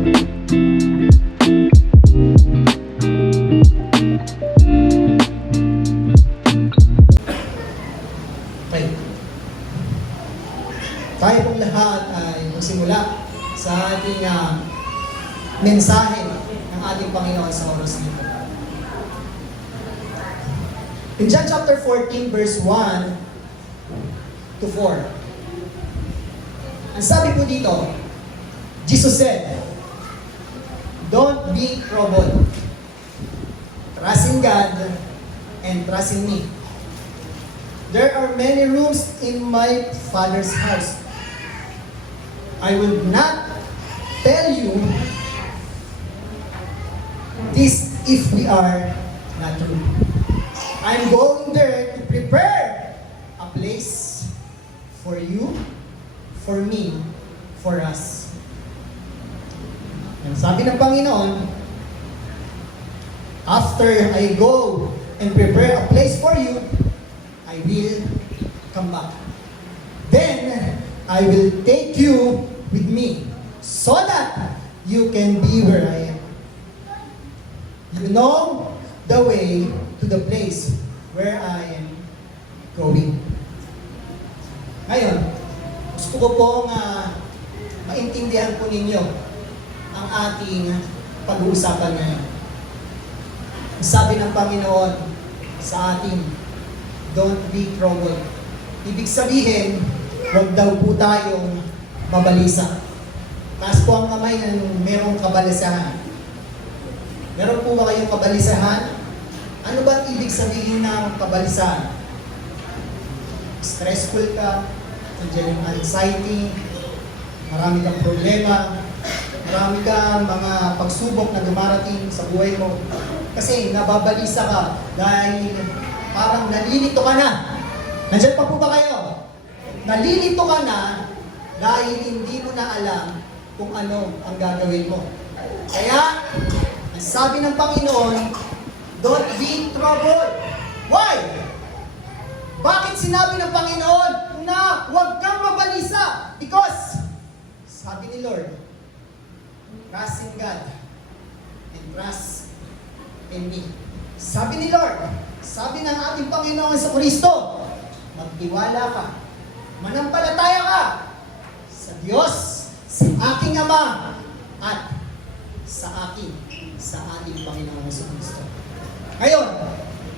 Okay. Tayo pong lahat ay magsimula sa ating mensahe ng ating Panginoon sa oras nito. In John chapter 14, verse 1 to 4. Ang sabi po dito, Jesus said, "Don't be troubled. Trust in God and trust in me. There are many rooms in my Father's house. I will not tell you this if we are not true. I'm going there to prepare a place for you, for me, for us." And sabi ng Panginoon, after I go and prepare a place for you, I will come back. Then, I will take you with me so that you can be where I am. You know the way to the place where I am going. Ngayon, gusto ko pong maintindihan po ninyo ang ating pag-uusapan ngayon. Sabi ng Panginoon sa ating, "Don't be troubled." Ibig sabihin, huwag daw po tayong mabalisa. Taas po ang kamay ng merong kabalisahan. Meron po ba kayong kabalisahan? Ano ba ibig sabihin ng kabalisahan? Stressful ka, nandiyan yung anxiety, marami kang problema, marami kang mga pagsubok na dumarating sa buhay mo. Kasi nababalisa ka dahil parang nalilito ka na. Nandiyan pa po ba kayo? Nalilito ka na dahil hindi mo na alam kung ano ang gagawin mo. Kaya, ang sabi ng Panginoon, don't be troubled. Why? Bakit sinabi ng Panginoon na huwag kang mabalisa? Because, sabi ni Lord, trust in God and trust in me. Sabi ni Lord, sabi ng ating Panginoon sa Kristo, magtiwala ka, manampalataya ka sa Diyos, sa aking Ama, at sa ating Panginoon sa Kristo. Ngayon,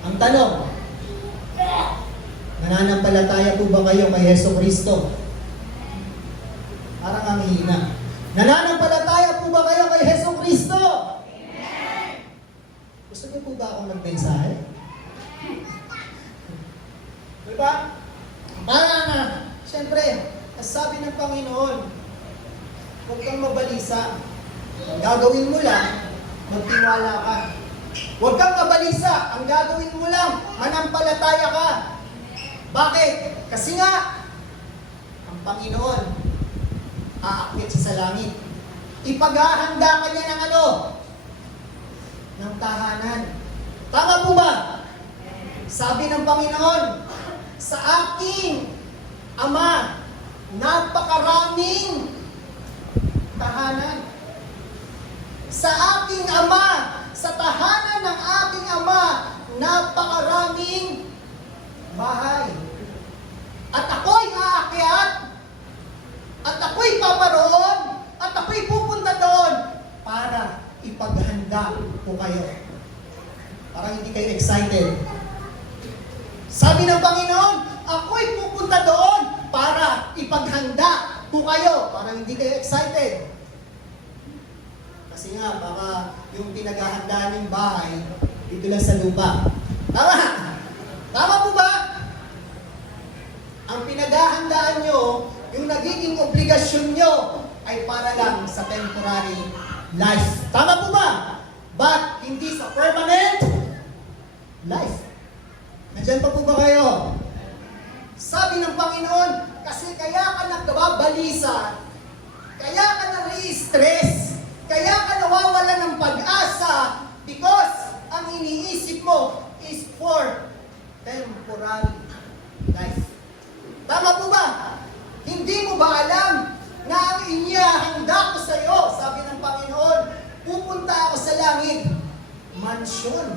ang tanong, nananampalataya po ba kayo kay Yesu Kristo? Parang ang hina. Nananampalataya po ba kayo kay Yesu Kristo? Gusto niyo po ba akong magmensahe? Diba? Para na, siyempre, sabi ng Panginoon, huwag kang mabalisa. Ang gagawin mo lang, magtiwala ka. Huwag kang mabalisa. Ang gagawin mo lang, manampalataya ka. Bakit? Kasi nga, ang Panginoon, aakyat siya sa langit. Ipaghahanda ka niya ng ano? Ng tahanan. Tama po ba? Sabi ng Panginoon, sa aking Ama, napakaraming tahanan. Sa aking Ama, sa tahanan ng aking Ama, napakaraming bahay. At ako'y aakyat, at ako'y paparoon, at ako'y pupunta doon para ipaghanda po kayo. Parang hindi kayo excited. Sabi ng Panginoon, ako'y pupunta doon para ipaghanda po kayo. Parang hindi kayo excited. Kasi nga, baka yung pinaghahandaan ng bahay, dito lang sa lupa. Tama? Tama po ba? Ang pinaghahandaan nyo, yung nagiging obligasyon nyo, ay para lang sa temporary life. Tama po ba? But hindi sa permanent life. Nandiyan pa po ba kayo? Sabi ng Panginoon, kasi kaya ka nagbabalisa, kaya ka na-stress, kaya ka nawawala ng pag-asa, because ang iniisip mo is for temporary life. Tama po ba? Hindi mo ba alam na ang inyahanda ko sa iyo, sabi ng Panginoon, mansion.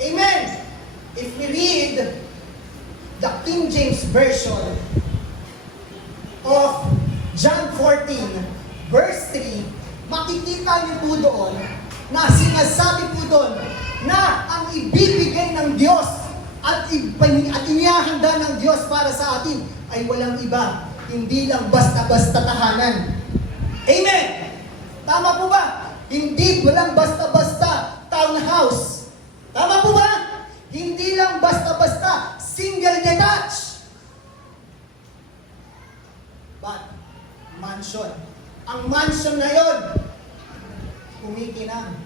Amen! If we read the King James Version of John 14, verse 3, makikita niyo po doon na sinasabi po doon na ang ibibigay ng Diyos at inihahanda ng Diyos para sa atin ay walang iba, hindi lang basta-basta tahanan. Amen! Tama po ba? Hindi walang basta-basta townhouse. Tama po ba? Hindi lang basta-basta single detached. But, mansion. Ang mansion na yon, kumikinang.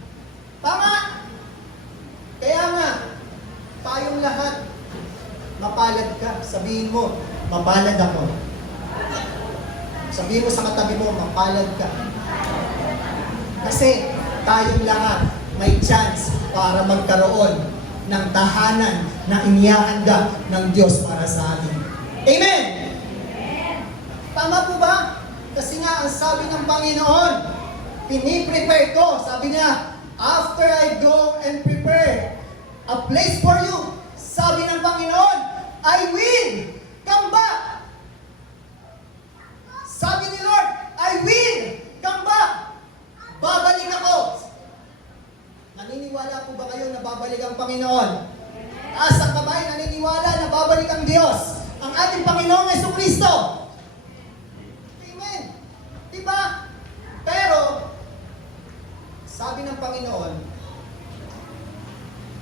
Tama! Kaya nga, tayong lahat, mapalad ka. Sabihin mo, mapalad ako. Sabihin mo sa katabi mo, mapalad ka. Kasi tayong lahat may chance para magkaroon ng tahanan na inihahanda ng Diyos para sa atin. Amen! Tama po ba? Kasi nga, ang sabi ng Panginoon, piniprepare ko. Sabi niya, after I go and prepare a place for you, sabi ng Panginoon, I will come back. Sabi ni Lord, I will come back. Babalik ako. Naniniwala po ba kayo na babalik ang Panginoon? Taas ang kamay, naniniwala na babalik ang Diyos, ang ating Panginoong Jesucristo. Amen. Diba? Pero, sabi ng Panginoon,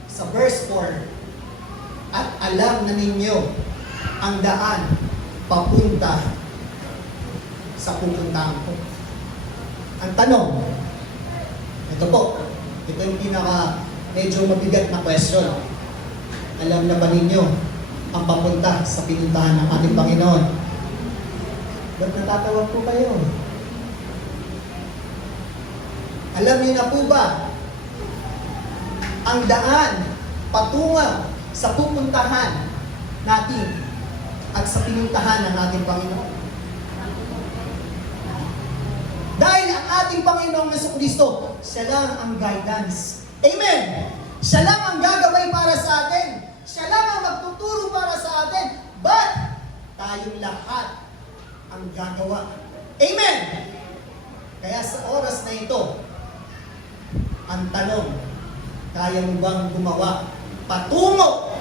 sa verse 4, at alam na ninyo ang daan papunta sa pupuntahan ko. Ang tanong, ito po, ito yung medyo mabigat na question. Alam na ba ninyo ang papunta sa pinuntahan ng ating Panginoon? Ba't natatawag po kayo? Alam niyo na po ba ang daan patungo sa pupuntahan natin at sa pinuntahan ng ating Panginoon? Dahil ang ating Panginoong Jesucristo, siya lang ang guidance. Amen! Siya lang ang gagabay para sa atin. Siya lang ang magtuturo para sa atin. But, tayong lahat ang gagawa. Amen! Kaya sa oras na ito, ang tanong, kaya mo bang gumawa patungo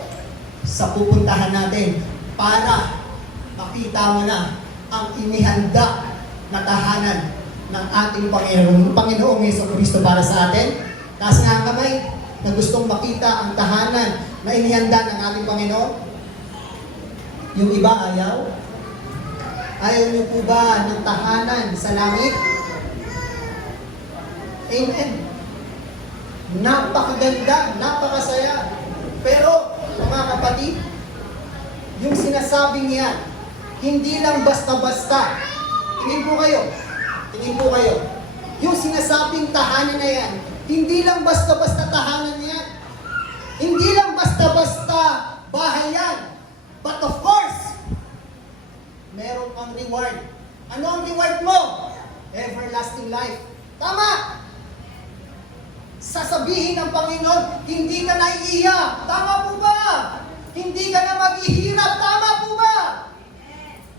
sa pupuntahan natin para makita mo na ang inihanda na tahanan ng ating Panginoong Jesucristo para sa atin? Taas nga ang kamay na gustong makita ang tahanan na inihanda ng ating Panginoon. Yung iba ayaw? Ayaw niyo po ba ng tahanan sa langit? Amen. Napakaganda, napakasaya. Pero, mga kapatid, yung sinasabing yan, hindi lang basta-basta. Tingin po kayo. Yung sinasabing tahanan na yan, hindi lang basta-basta tahanan yan. Hindi lang basta-basta bahay yan. But of course, meron kang reward. Ano ang reward mo? Everlasting life. Tama! Sasabihin ng Panginoon, hindi ka na iiyak. Tama po ba? Hindi ka na maghihirap. Tama po ba?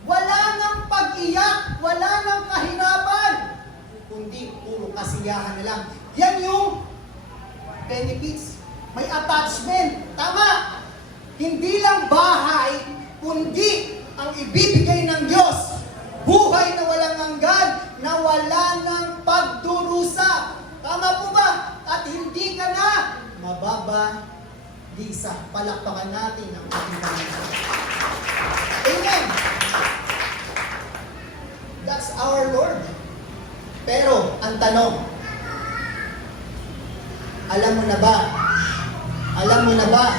Wala nang pag-iyak, wala nang kahirapan, kundi puro kasiyahan na lang. Yan yung benefits. May attachment. Tama! Hindi lang bahay, kundi ang ibibigay ng Diyos. Buhay na walang hanggan, na wala nang pagdurusa. Tama po ba? At hindi ka na mababalisa. Palakpakan natin ang ating Panginoon. Amen! That's our Lord. Pero, ang tanong, alam mo na ba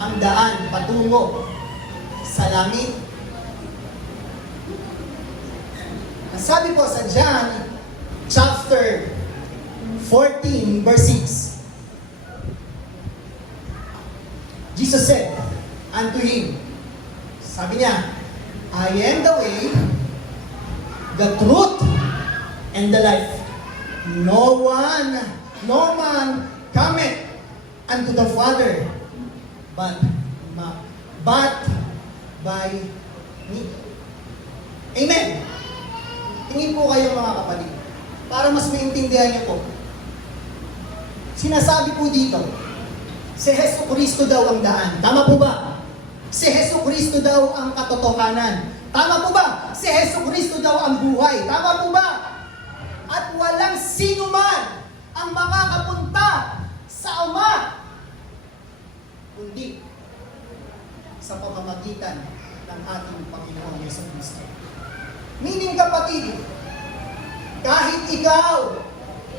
ang daan patungo sa langit? Sabi po sa John chapter 14 verse 6, Jesus said unto him, sabi niya, I am the way, the truth, and the life. No one No man cometh unto the Father, but by me. Amen. Tingin po kayo mga kapatid, para mas maintindihan niyo po. Sinasabi po dito, si Jesucristo daw ang daan. Tama po ba? Si Jesucristo daw ang katotohanan. Tama po ba? Si Jesucristo daw ang buhay. Tama po ba? At walang sino man ang makakapunta sa Ama kundi sa pamamagitan ng ating Panginoong Jesucristo. Meaning kapatid, kahit ikaw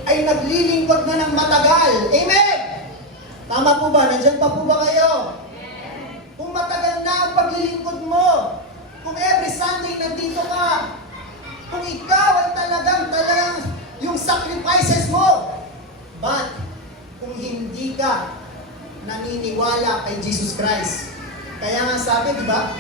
ay naglilingkod na ng matagal. Amen! Tama po ba? Nandyan pa po ba kayo? Kung matagal na ang paglilingkod mo, kung every Sunday nandito ka, kung ikaw ay talagang yung sacrifices mo, but kung hindi ka naniniwala kay Jesus Christ, kaya nga sabi, di ba?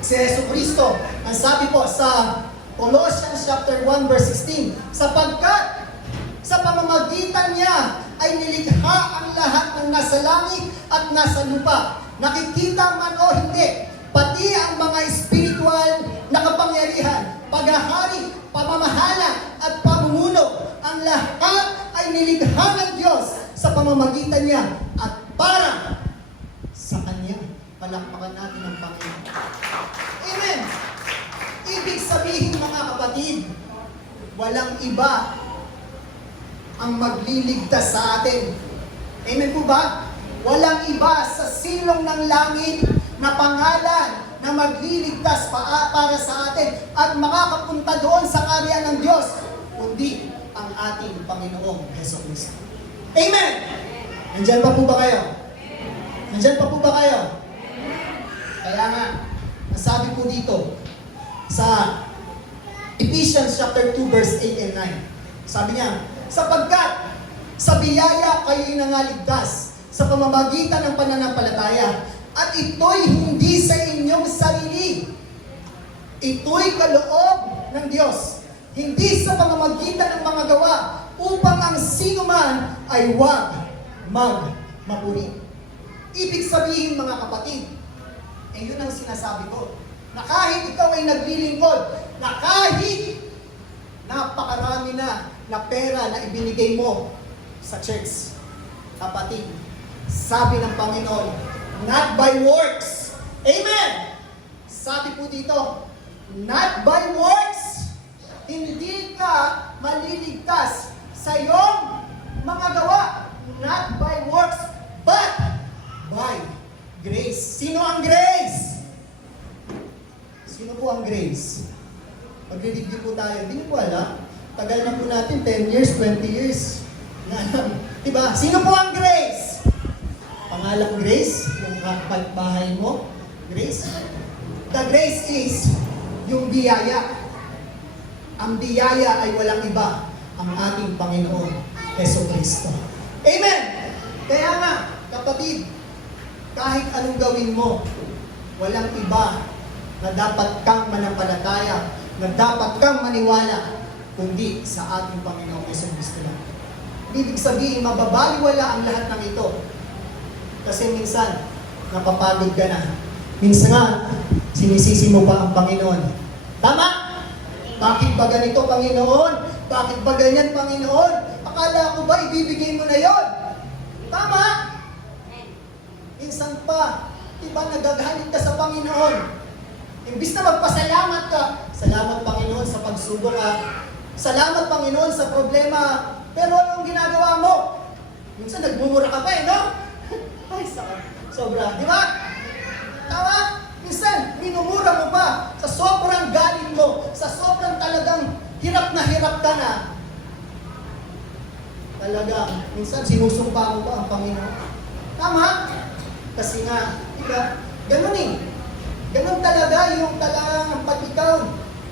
Si Jesucristo, ang sabi po sa Colossians chapter 1 verse 16, sapagkat sa pamamagitan niya ay nilikha ang lahat ng nasa langit at nasa lupa, nakikita man o hindi, pati ang mga spiritual na kapangyarihan, paghahari, pamamahala at pamumuno, ang lahat ay nilikha ng Diyos sa pamamagitan niya at para sa Kanya. Palakpakan natin ang Panginoon. Amen! Ibig sabihin mga kapatid, walang iba ang magliligtas sa atin. Amen po ba? Walang iba sa silong ng langit na pangalan na magliligtas para sa atin at makakapunta doon sa kaharian ng Diyos, kundi ang ating Panginoong Jesucristo. Amen! Nandyan pa po ba kayo? Nandyan pa po ba kayo? Kaya nga, nasabi po dito sa Ephesians chapter 2 verse 8 and 9. Sabi niya, sapagkat sa biyaya kayo'y nangaligtas sa pamamagitan ng pananampalataya, at ito'y hindi sa inyong sarili. Ito'y kaloob ng Diyos, hindi sa pamamagitan ng mga gawa, upang ang sino man ay huwag magmapuri. Ibig sabihin mga kapatid, yun ang sinasabi ko, na kahit ikaw ay naglilingkod, na kahit napakarami na pera na ibinigay mo sa church, kapatid, sabi ng Panginoon, not by works. Amen! Sabi po dito, not by works. Hindi ka maliligtas sa iyong mga gawa. Not by works, but by grace. Sino ang grace? Sino po ang grace? Magre-review po tayo. Hindi po alam. Tagal na po natin, 10 years, 20 years. Diba? Sino po ang grace? Pangalang grace, yung bahay mo, grace. The grace is yung biyaya. Ang biyaya ay walang iba, ang ating Panginoon, Jesucristo. Amen! Kaya nga, kapatid, kahit anong gawin mo, walang iba na dapat kang manampalataya, na dapat kang maniwala, kundi sa ating Panginoong Jesucristo lang. Ibig sabihin, mababaliwala ang lahat ng ito. Kasi minsan, napapagod ka na. Minsan nga, sinisisi mo pa ang Panginoon. Tama? Bakit ba ganito, Panginoon? Bakit ba ganyan, Panginoon? Akala ko ba ibibigay mo na yon? Tama? Minsan pa, diba nagagalit ka sa Panginoon? Imbis na magpasalamat ka, salamat Panginoon sa pagsubok ka. Salamat Panginoon sa problema. Pero anong ginagawa mo? Minsan nagmumura ka pa no? Ay, sobra. Di ba? Tama? Minsan, minumura mo pa sa sobrang galit mo, sa sobrang talagang hirap ka na. Talagang, minsan sinusumpa mo pa ang Panginoon. Tama? Kasi nga, diba? Ganun eh. Ganun talaga yung talagang pag ikaw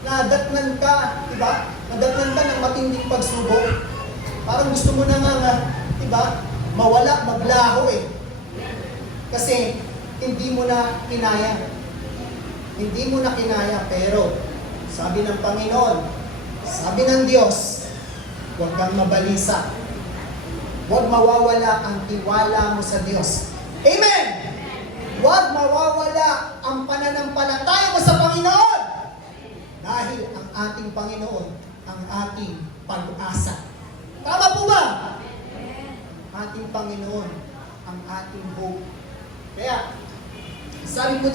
nadatnan ka, diba? Nadatnan ka ng matinding pagsubok. Parang gusto mo na nga, diba? Mawala, maglaho eh. Kasi hindi mo na kinaya. Hindi mo na kinaya, pero sabi ng Panginoon, sabi ng Diyos, huwag kang mabalisa. Huwag mawawala ang tiwala mo sa Diyos. Amen! Huwag mawawala ang pananampalataya mo sa Panginoon. Dahil ang ating Panginoon, ang ating pag-asa. Tama po ba? Ating Panginoon, ang ating hope. Kaya, sabi ko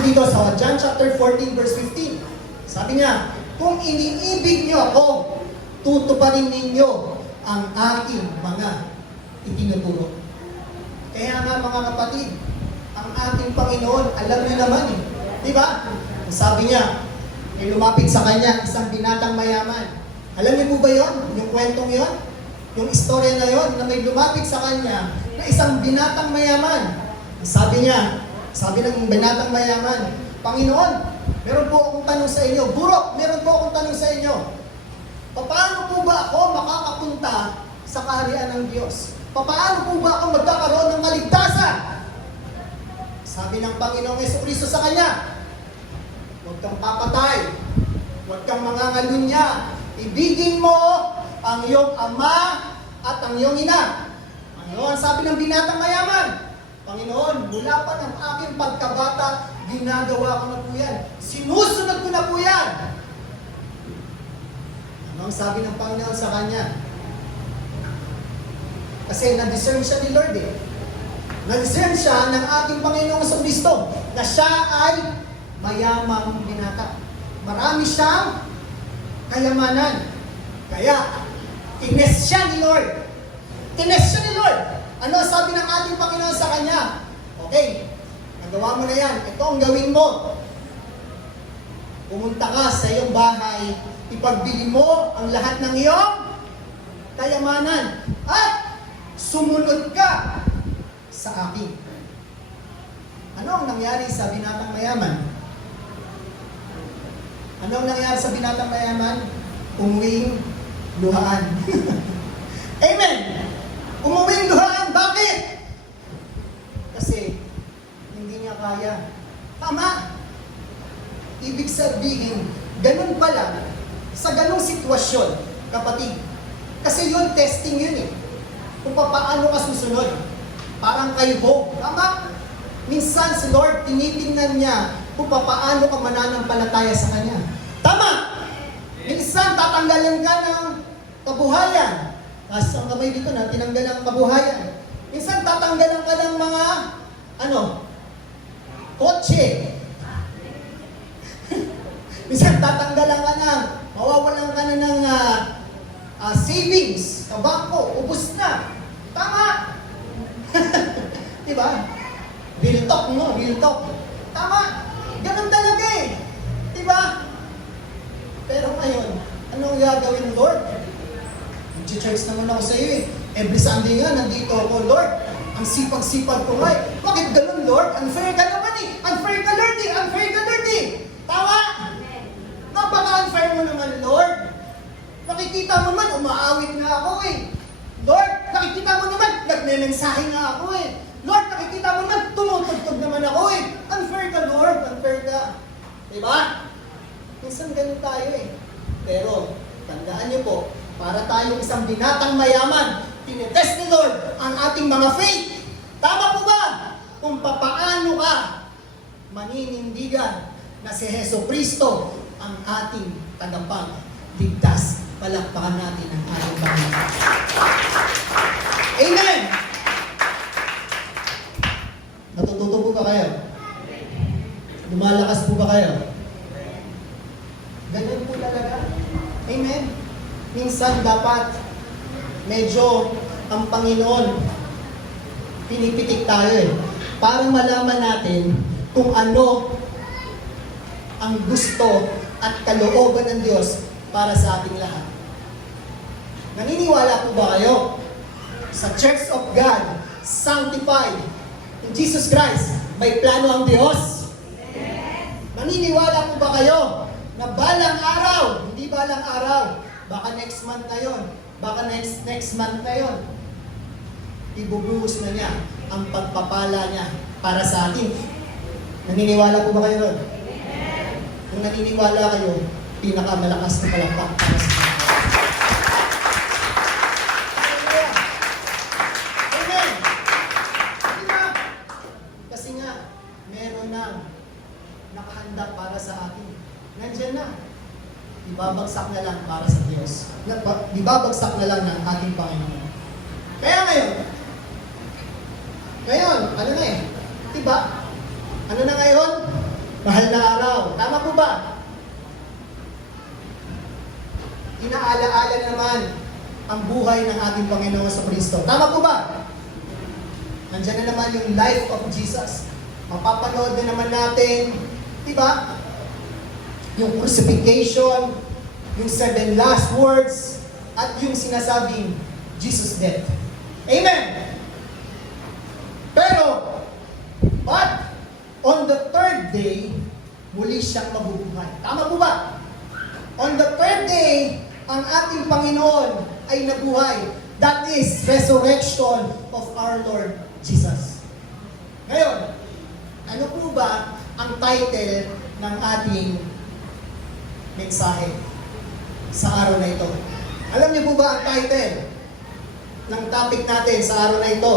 dito sa John chapter 14 verse 15, sabi niya, kung iniibig niyo ako, tutuparin ninyo ang aking mga itinuturo. Kaya nga mga kapatid, ang ating Panginoon, alam niyo naman eh. Di ba? Sabi niya, may lumapit sa kanya isang binatang mayaman. Alam niyo po ba yun? Yung kwentong yun? Yung istorya na yun, na may lumapit sa kanya na isang binatang mayaman. Sabi niya, sabi ng binatang mayaman, Panginoon, meron po akong tanong sa inyo. Burok, meron po akong tanong sa inyo. Paano po ba ako makakapunta sa kaharian ng Diyos? Paano po ba ako magkakaroon ng kaligtasan? Sabi ng Panginoong Jesucristo sa kanya, huwag kang papatay, huwag kang mangangalunya, ibigin mo ang iyong ama at ang iyong ina. Ano ang sabi ng binatang mayaman? Panginoon, mula pa ng aking pagkabata, ginagawa ko na po yan. Sinusunod ko na po yan. Ano ang sabi ng Panginoon sa kanya? Kasi na-discern siya ni Lord eh. Na-discern siya ng ating Panginoong Jesucristo na siya ay mayamang binata. Marami siyang kayamanan. Kaya, tines siya ni Lord. Tines siya ni Lord. Ano sabi ng ating Panginoon sa kanya? Okay, nagawa mo na yan. Ito ang gawin mo. Pumunta ka sa iyong bahay, ipagbili mo ang lahat ng iyong kayamanan. At sumunod ka sa akin. Ano ang nangyari sa binatang mayaman? Ano ang nangyari sa binatang mayaman? Umuwing luhaan. Amen! Umuwing luhaan. Bakit? Kasi hindi niya kaya. Tama! Ibig sabihin, ganun pala, sa ganung sitwasyon, kapatid. Kasi yun, testing yun eh. Kung paano ka susunod. Parang kay Hope. Tama? Minsan si Lord, tinitingnan niya kung paano ka mananampalataya sa Kanya. Tama! Minsan, tatanggalan ka ng kabuhayan. Tapos ang kamay dito na, tinanggalan ang kabuhayan. Minsan, tatanggalan ka ng mga, kotse. Minsan, tatanggalan ka ng, mawawalan ka na ng savings sa bangko, ubos na. Tama! Diba? Real talk mo, real talk. Tama! Ganun talaga eh. Diba? Pero ngayon, anong gagawin ng Lord? Mag-church naman ako sa iyo eh. Every Sunday nga, nandito ako, Lord. Ang sipag-sipag ko nga eh. Bakit ganun, Lord? Unfair ka naman eh. Unfair ka, Lord eh. Unfair ka, Lord eh. Tama? Napaka-unfair mo naman, Lord. Nakikita mo man, umaawit nga ako eh. Lord, nakikita mo naman, nagme-mensahe nga ako eh. Lord, nakikita mo naman, tumutugtog naman ako eh. Unfair ka, Lord. Unfair ka. Diba? Minsan ganun tayo eh. Pero, tandaan niyo po, para tayong isang binatang mayaman, tinetest ni Lord ang ating mga faith. Tama po ba? Kung papaano ka maninindigan na si Jesucristo ang ating tagapagligtas. Palakpakan natin ang ating Panginoon. Amen! Natututo po ba kayo? Lumalakas po ba kayo? Ganun po talaga. Amen? Minsan dapat medyo ang Panginoon pinipitik tayo eh. Para malaman natin kung ano ang gusto at kalooban ng Diyos para sa ating lahat. Naniniwala po ba kayo sa Church of God, sanctified in Jesus Christ, may plano ang Diyos? Naniniwala po ba kayo na balang araw, hindi balang araw, baka next month na yun, baka next month na yun, ibubuhos na niya ang pagpapala niya para sa atin? Naniniwala po ba kayo ron? Kung naniniwala kayo, pinakamalakas na palakpak para sa Panginoon. Amen! Diba? Kasi nga, meron na nakahanda para sa atin. Nandyan na. Ibabagsak na lang para sa Diyos. Ibabagsak na lang ng ating Panginoon. Kaya ngayon, ano na eh? Diba? Ano na ngayon? Mahal na araw. Tama po ba? Inaalaala naman ang buhay ng ating Panginoon sa Kristo. Tama po ba? Nandiyan na naman yung life of Jesus. Mapapanood na naman natin, diba? Yung crucifixion, yung 7 last words, at yung sinasabing Jesus death. Amen! Pero, but, on the third day, muli siyang mabubuhay. Tama po ba? On the third day, ang ating Panginoon ay nabuhay. That is resurrection of our Lord Jesus. Ngayon, ano po ba ang title ng ating mensahe sa araw na ito? Alam niyo po ba ang title ng topic natin sa araw na ito?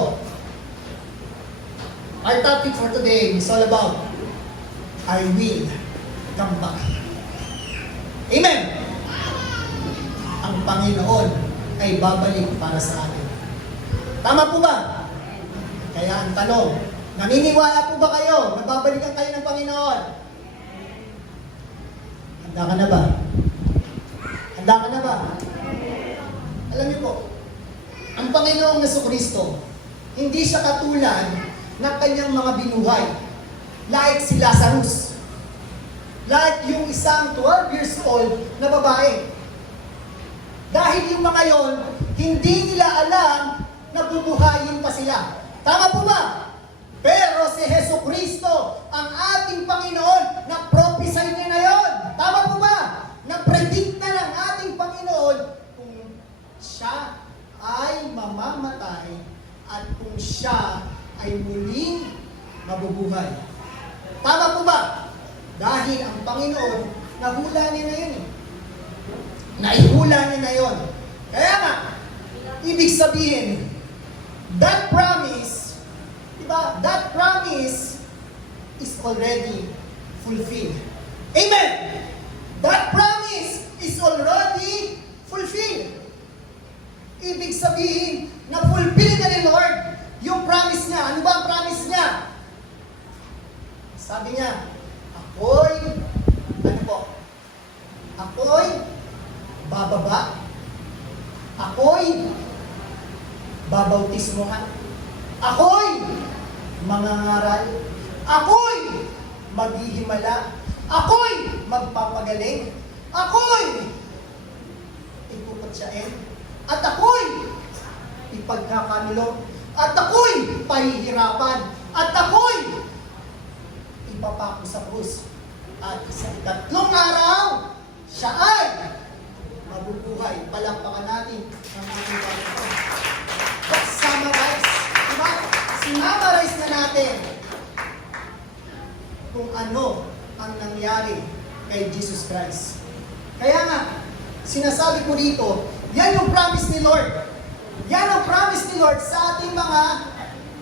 Our topic for today is all about I will come back. Amen! Ang Panginoon ay babalik para sa atin. Tama po ba? Kaya ang tanong, naniniwala po ba kayo na babalikan kayo ng Panginoon? Handa ka na ba? Handa ka na ba? Alam niyo po, ang Panginoong Jesucristo, hindi siya katulad ng kanyang mga binuhay. Like si Lazarus. Like yung isang 12 years old na babae. Dahil yung mga yon, hindi nila alam na bubuhayin pa sila. Tama po ba? Pero si Jesucristo, ang ating Panginoon, na-prophesy niya na yon. Tama po ba? Na-predict na ng ating Panginoon kung siya ay mamamatay at kung siya ay muling mabubuhay. Tama po ba? Dahil ang Panginoon, nahula niya na yun eh. Naihula niya na yun. Kaya nga, ibig sabihin, that promise, diba? That promise is already fulfilled. Amen! That promise is already fulfilled. Ibig sabihin, na-fulfill na ni Lord yung promise niya. Ano ba ang promise niya? Sabi niya, ako'y, ano po? Ako'y bababa. Ako'y babautismohan. Ako'y mangangaral. Ako'y maghihimala. Ako'y magpapagaling. Ako'y ipuputsain. At ako'y ipagkakanilo. At ako'y pahihirapan. At ako'y ipapako sa krus. At sa 3 araw, siya ay mabubuhay. Palampakan natin ang ating Panginoon. Summarize. Diba? Sinamarize na natin kung ano ang nangyari kay Jesus Christ. Kaya nga, sinasabi ko dito, yan yung promise ni Lord. Yan ang promise ni Lord sa ating mga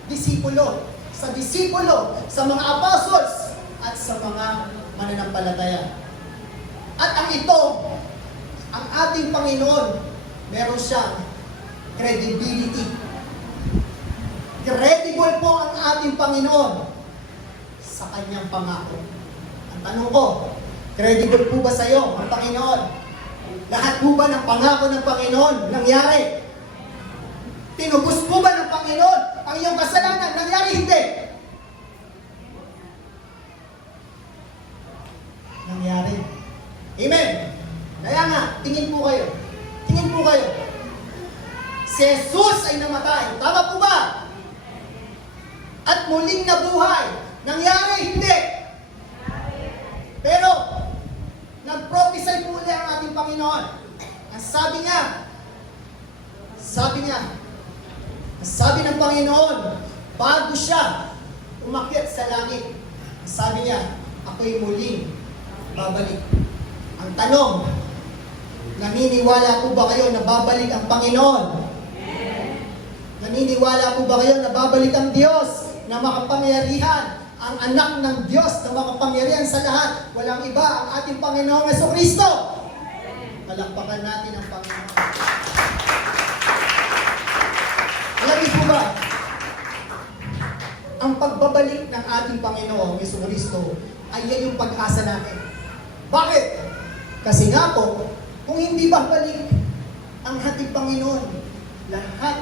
disipulo. Sa disipulo, sa mga apostles, at sa mga mananampalataya. At ang ito, ang ating Panginoon, meron siyang credibility. Credible po ang ating Panginoon sa kanyang pangako. Ang tanong ko, credible po ba sa iyo ang Panginoon? Lahat po ba ng pangako ng Panginoon nangyari? Tinubos po ba ng Panginoon ang iyong kasalanan? Nangyari hindi? Nangyari. Amen. Kaya nga, tingin po kayo. Tingin po kayo. Si Jesus ay namatay. Tama po ba? At muling nabuhay. Nangyari hindi? Pero, nag-prophesy po ulit ang ating Panginoon. Ang sabi ng Panginoon, bago siya umakyat sa langit, sabi niya, ako'y muling babalik. Ang tanong, naniniwala po ba kayo na babalik ang Panginoon? Naniniwala po ba kayo na babalik ang Diyos na makapangyarihan, ang anak ng Diyos na makapangyarihan sa lahat? Walang iba, ang ating Panginoong Jesucristo. Palakpakan natin ang Panginoon. Alam niyo po ba, ang pagbabalik ng ating Panginoong Jesucristo ay yan yung pag-asa natin. Bakit? Kasi nga po, kung hindi babalik ang ating Panginoon, lahat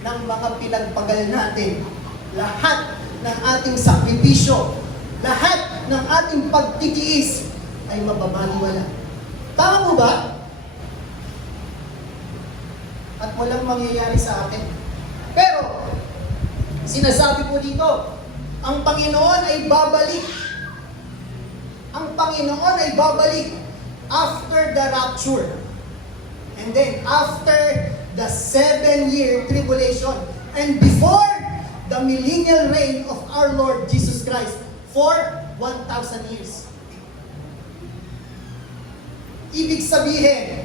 ng mga pinagpagal natin, lahat ng ating sakripisyo, lahat ng ating pagtitiis ay mababaliwala. Tama po ba? At walang mangyayari sa atin. Pero, sinasabi po dito, ang Panginoon ay babalik. Ang Panginoon ay babalik after the rapture. And then, after the 7-year tribulation. And before the millennial reign of our Lord Jesus Christ for 1,000 years. Ibig sabihin,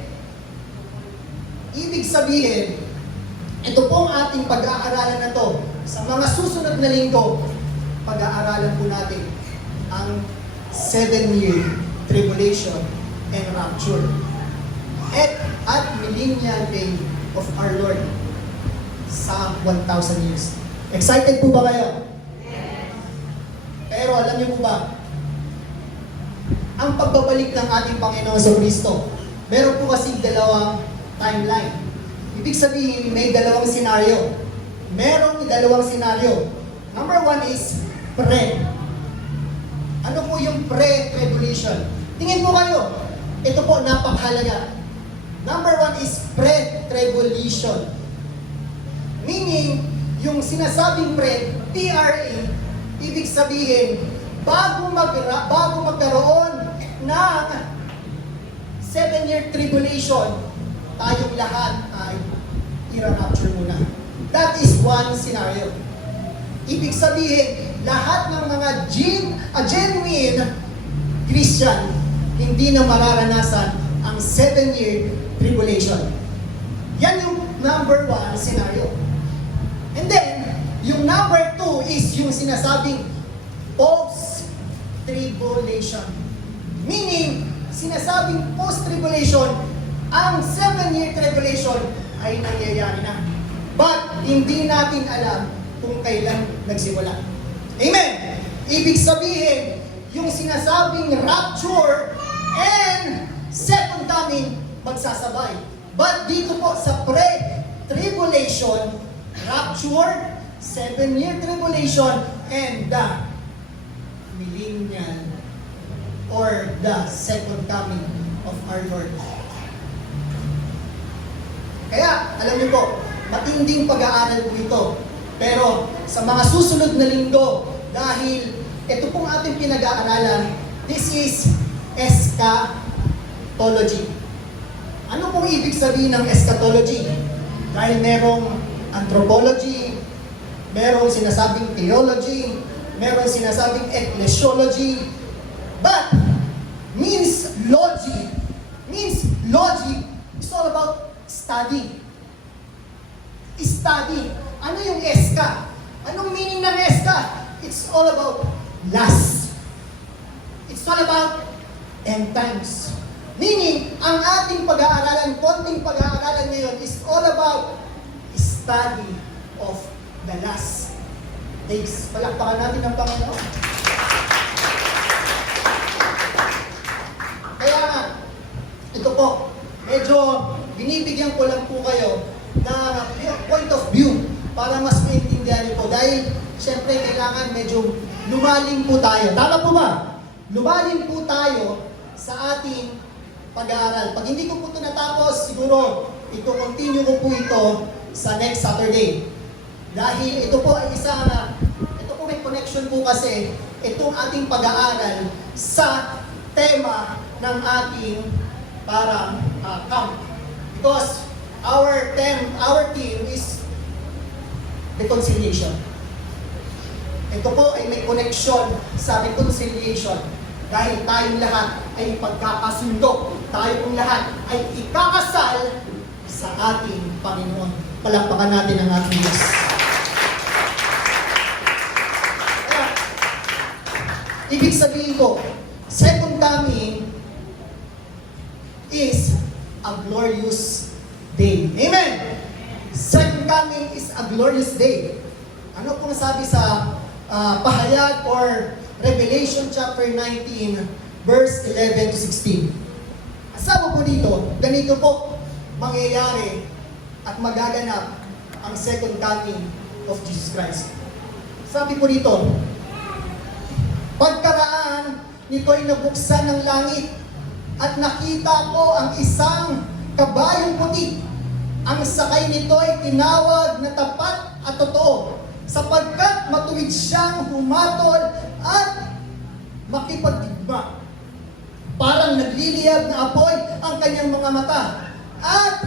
ito pong ating pag-aaralan na to, sa mga susunod na linggo, pag-aaralan po natin ang 7-year tribulation and rapture. At millennial reign of our Lord sa 1,000 years. Excited po ba kayo? Pero alam niyo po ba, ang pagbabalik ng ating Panginoon sa Kristo, meron po kasi dalawang timeline. Ibig sabihin, may dalawang senaryo. Merong dalawang senaryo. Number 1 is pre. Ano po yung pre-tribulation? Tingin po kayo. Ito po, napakahalaga. Number 1 is pre-tribulation. Meaning, yung sinasabing pre, PRE, ibig sabihin, bago magkaroon ng 7-year tribulation, tayong lahat ay i-rapture muna. That is one scenario. Ibig sabihin, lahat ng mga genuine Christian, hindi na mararanasan ang 7-year tribulation. Yan yung number 1 scenario. And then, yung number 2 is yung sinasabing post-tribulation. Meaning, sinasabing post-tribulation, ang 7-year tribulation ay nangyayari na. But, hindi natin alam kung kailan nagsimula. Amen! Ibig sabihin, yung sinasabing rapture and second coming, magsasabay. But dito po sa pre-tribulation, rapture, 7-year tribulation, and the millennial or the second coming of our Lord. Kaya, alam niyo po, matinding pag-aaral po ito. Pero sa mga susunod na linggo, dahil ito pong ating pinag-aaralan, this is eschatology. Ano pong ibig sabihin ng eschatology? Dahil merong anthropology, merong sinasabing theology, merong sinasabing ecclesiology, but means logic. It's all about study. Study. Ano yung eska? Anong meaning ng eska? It's all about last. It's all about end times. Meaning, ang ating pag-aaralan, konting pag-aaralan ngayon is all about study of the last days. Palakpakan natin ang Panginoon. Kaya nga, ito po, medyo binibigyan ko lang po kayo na point of view para mas maintindihan niyo po. Dahil, siyempre, kailangan medyo lumalim po tayo. Tama po ba? Lumalim po tayo sa ating pag-aaral. Pag hindi ko po ito natapos, siguro, ito-continue ko po ito sa next Saturday. Dahil ito po ay ito po may connection po kasi itong ating pag-aaral sa tema ng ating parang camp. Because our theme is reconciliation. Ito po ay may connection sa reconciliation. Dahil tayong lahat ay pagkakasundo. Tayo pong lahat ay ikakasal sa ating Panginoon. Palakpakan natin ang ating Diyos. Kaya, ibig sabihin ko, second coming is a glorious day. Amen! Second coming is a glorious day. Ano pong sabi sa pahayag or Revelation chapter 19, verse 11 to 16. Asawa po dito, ganito po mangyayari at magaganap ang second coming of Jesus Christ. Sabi po dito, pagkaraan nito'y nabuksan ng langit at nakita ko ang isang kabayong puti. Ang sakay nito'y tinawag na tapat at totoo, sapagkat matuwid siyang humatol at makipagdigma. Parang nagliliyab na apoy ang kanyang mga mata at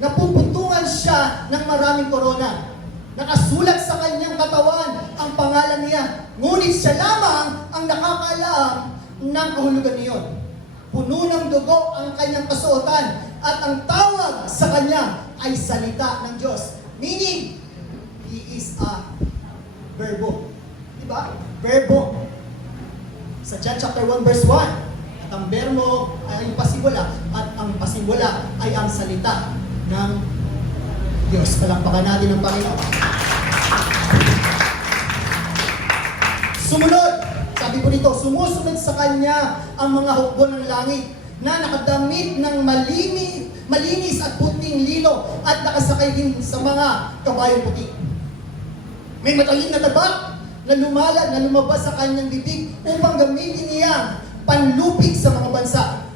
napupuntungan siya ng maraming korona. Nakasulat sa kanyang katawan ang pangalan niya, ngunit siya lamang ang nakakaalam ng kahulugan niyon. Puno ng dugo ang kanyang kasuotan at ang tawag sa kanya ay salita ng Diyos. Meaning, He is a verbo. Diba? Verbo. Sa John chapter 1 verse 1, at ang verbo ay ang pasimula, at ang pasimula ay ang salita ng Diyos. Palakpakan natin ang Panginoon. Sumunod, sabi ko dito, sumusunod sa Kanya ang mga hukbo ng langit na nakadamit ng malinis at puting lino at nakasakay din sa mga kabayong puti. May matalim na tabak na lumabas sa kanyang bibig upang gamitin niya panlupig sa mga bansa.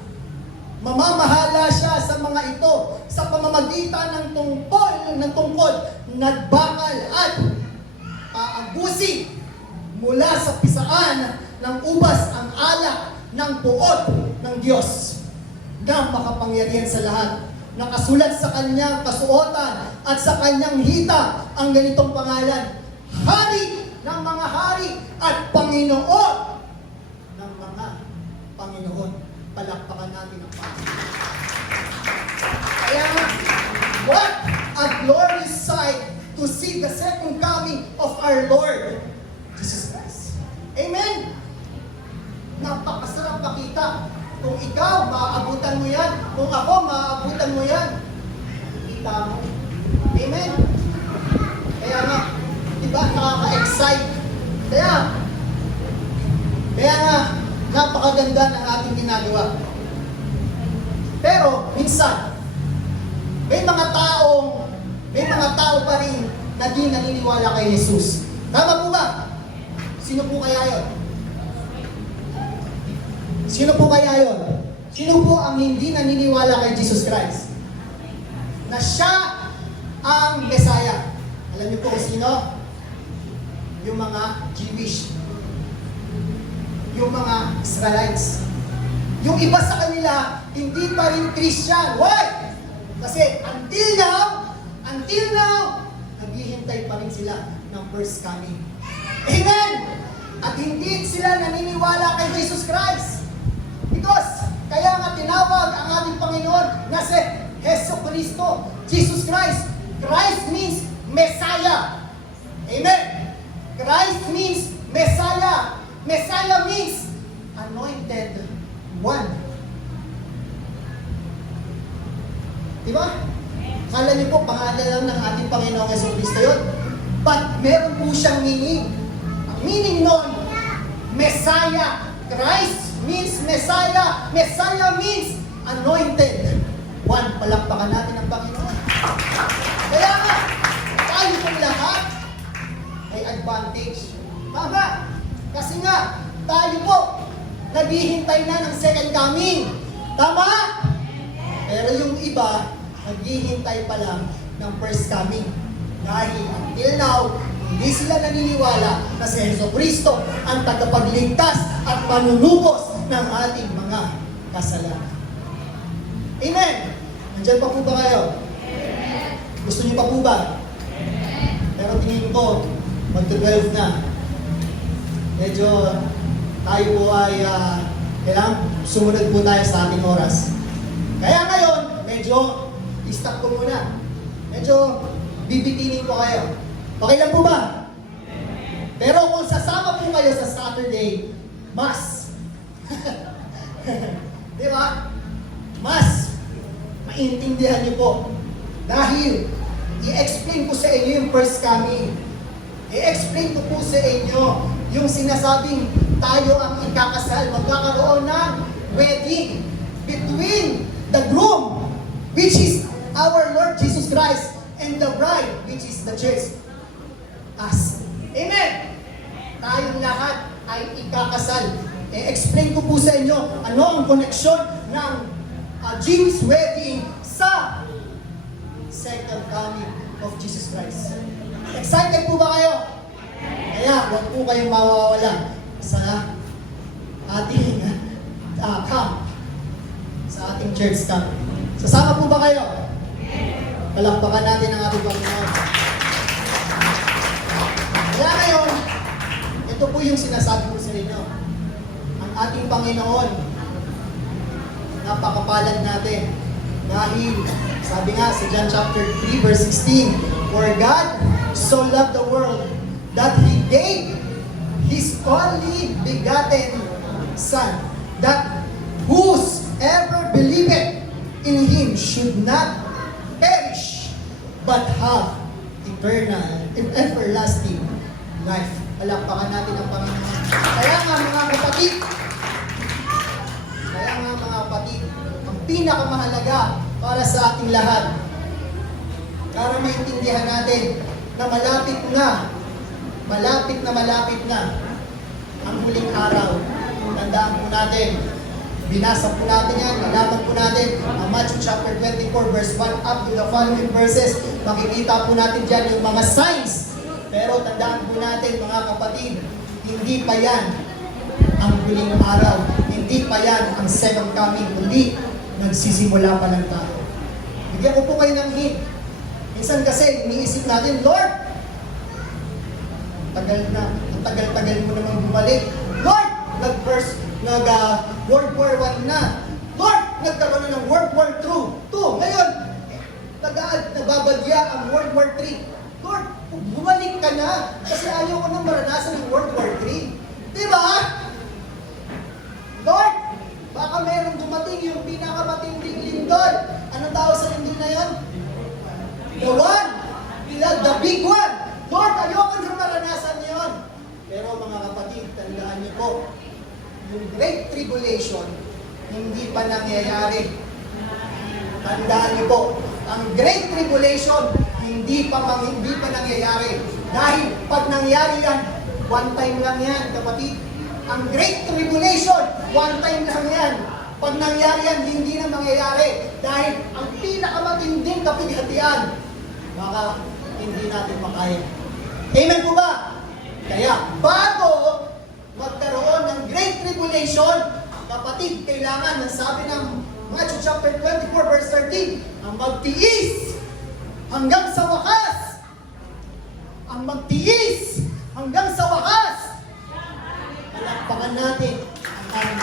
Mamamahala siya sa mga ito sa pamamagitan ng tungkod, nagbakal at aabusin mula sa pisaan ng ubas ang alak ng puot ng Diyos na makapangyarihan sa lahat. Nakasulat sa kanyang kasuotan at sa kanyang hita ang ganitong pangalan: Hari ng mga hari at Panginoon ng mga Panginoon. Palakpakan natin ang Panginoon. Kaya, what a glorious sight to see the second coming of our Lord Jesus Christ. Amen? Napakasarap makita. Kung ikaw, maaabutan mo yan. Kung ako, maaabutan mo yan. Kita mo. Amen? Kaya nga, diba, nakaka-excite. Kaya nga, napakaganda ng ating ginagawa. Pero, minsan, may mga tao pa rin na di naniniwala kay Jesus. Tama po ba? Sino po kaya yun? Sino po kaya yun? Sino po ang hindi naniniwala kay Jesus Christ? Na siya ang Messiah. Alam niyo po kung sino? Yung mga Jewish. Yung mga Israelites. Yung iba sa kanila, hindi pa rin Christian. Why? Kasi until now, naghihintay pa rin sila ng first coming. Amen! At hindi sila naniniwala kay Jesus Christ. Because, kaya nga tinawag ang ating Panginoon na si Jesu Cristo, Jesus Christ. Christ means Messiah. Amen. Christ means Messiah. Messiah means anointed one. Diba? Kala niyo po, pangalan lang ng ating Panginoong Jesu Cristo yun. But meron po siyang meaning. Ang meaning nun, Messiah. Christ means Messiah. Messiah means anointed one. Palakpakan natin ang Panginoon. Kaya nga, tayo pong lahat ay advantage. Tama. Kasi nga, tayo po, naghihintay na ng second coming. Tama? Pero yung iba, naghihintay pa lang ng first coming. Dahil until now, hindi sila naniniwala na si Jesu Cristo ang tagapagligtas at manunubos ng ating mga kasalanan. Amen! Nandiyan pa po ba kayo? Amen. Gusto niyo pa po ba? Amen. Pero tingin ko, mag-12 na. Medyo tayo po ay Kailangan sumunod po tayo sa ating oras. Kaya ngayon, medyo i-stop ko muna. Medyo bibitinin ko kayo. Okay lang po ba? Pero kung sasama po kayo sa Saturday, mas. Di ba? Mas maintindihan niyo po. Dahil i-explain ko sa inyo yung first coming. I-explain ko po sa inyo yung sinasabing tayo ang ikakasal. Magkakaroon ng wedding between the groom, which is our Lord Jesus Christ, and the bride, which is the church. Us. Amen! Tayong lahat ay ikakasal. I-explain ko po sa inyo ano ang koneksyon ng Jewish wedding sa second coming of Jesus Christ. Excited po ba kayo? Kaya huwag po kayong mawawala sa ating camp, sa ating church camp. Sasama po ba kayo? Palakpakan natin ang ating Panginoon. Kaya ngayon, ito po yung sinasabi ko sa inyo. Ang ating Panginoon, napakapalad natin. Dahil, sabi nga sa John chapter 3 verse 16, For God so loved the world that He gave His only begotten Son, that whosoever believeth in Him should not perish, but have eternal and everlasting life. Palakpakan natin ang Panginoon. Kaya nga mga kapatid, ang pinakamahalaga para sa ating lahat, para maintindihan natin na malapit na ang huling araw. Tandaan po natin, binasa po natin yan, malaman po natin ang Matthew chapter 24 verse 1 up to the following verses. Makikita po natin dyan yung mga signs. Pero tandaan po natin mga kapatid, hindi pa yan ang huling araw. Hindi pa yan ang second coming. Kundi nagsisimula pa lang tayo. Bigyan ko po kayo ng hint. Minsan kasi iniisip natin, Lord, ang tagal-tagal mo namang bumalik. Lord, World War I na. Lord, nagkaroon na ng World War II. Ngayon, nagbabagya ang World War III. Lord, bumalik ka na kasi ayaw ko nang maranasan ng World War III. Diba? Lord, baka meron dumating yung pinakamatinding lindol. Anong tawag sa lindol na yon? The one, the big one. Lord, ayaw ko nang maranasan yon. Pero mga kapatid, tandaan niyo po, yung Great Tribulation, hindi pa nangyayari. Tandaan niyo po, ang Great Tribulation, hindi pa nangyayari. Dahil pag nangyari yan, one time lang yan, kapatid. Ang Great Tribulation, one time lang yan. Pag nangyari yan, hindi na mangyayari. Dahil ang pinakamatinding kapighatian, baka hindi natin makaya. Amen po ba? Kaya, bago magkaroon ng Great Tribulation, kapatid, kailangan, ang sabi ng Matthew chapter 24 verse 13, ang magtiis hanggang sa wakas. Ang magtiis hanggang sa wakas. Palakpakan natin ang ating